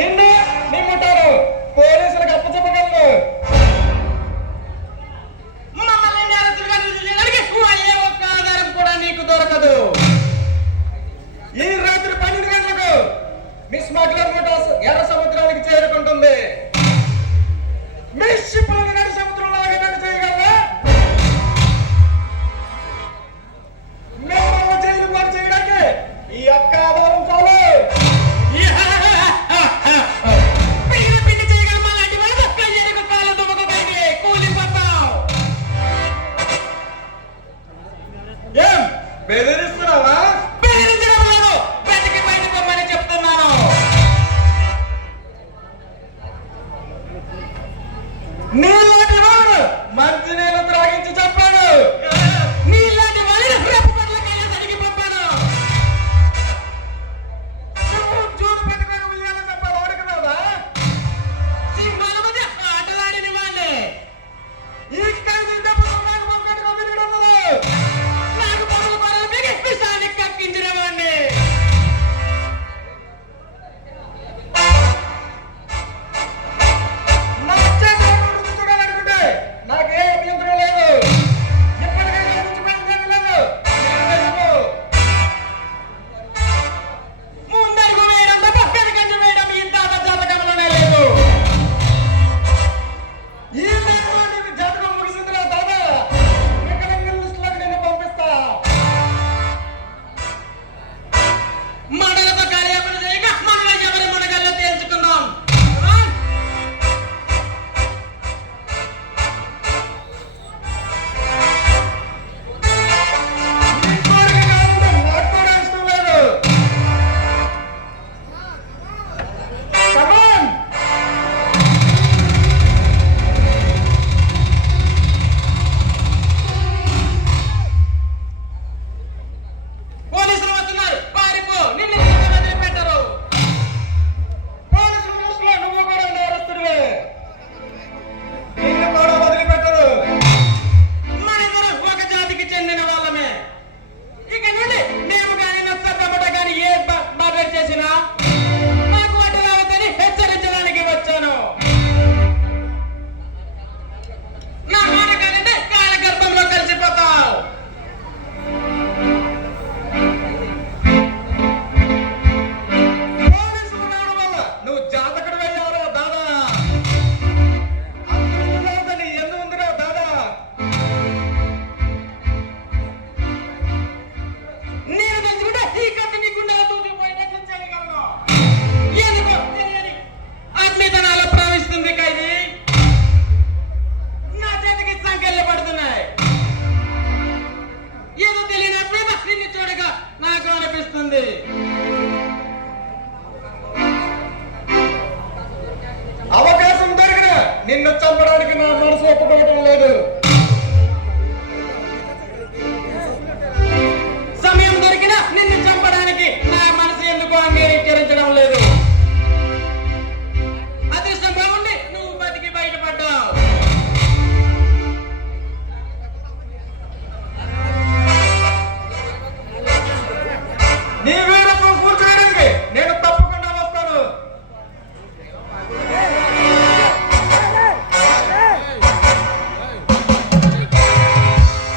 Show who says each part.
Speaker 1: ನಿನ್ನೆ బెదిరిస్తున్నావా?
Speaker 2: బెదిరించడం లేదు బయటికి బయటకు పొమ్మని చెప్తున్నాను.
Speaker 1: నీళ్ళు Money. చంపడానికి నా మనసు ఒప్పుకోవటం